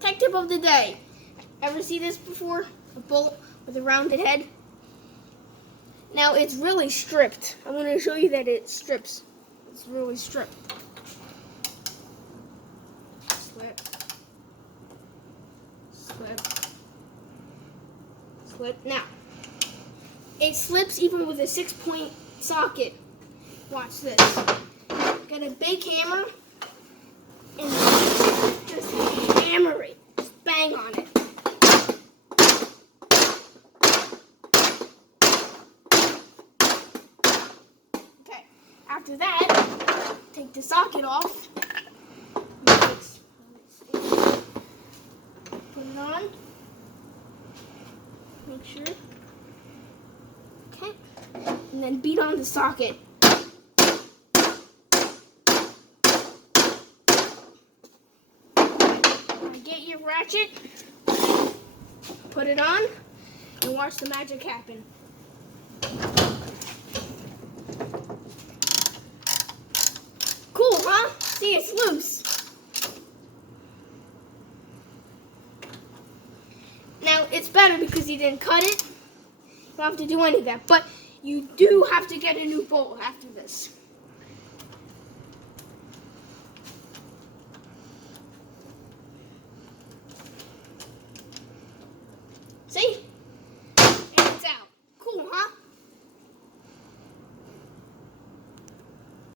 Tech tip of the day. Ever see this before? A bolt with a rounded head? Now it's really stripped. I'm going to show you that it strips. It's really stripped. Slip. Slip. Slip. Now, it slips even with a 6-point socket. Watch this. Got a big hammer and just hammer it. Just bang on it. Okay. After that, take the socket off. Put it on. Make sure. Okay. And then beat on the socket. Get your ratchet, put it on, and watch the magic happen. Cool, huh? See, it's loose. Now, it's better because you didn't cut it. You don't have to do any of that. But you do have to get a new bolt after this. See?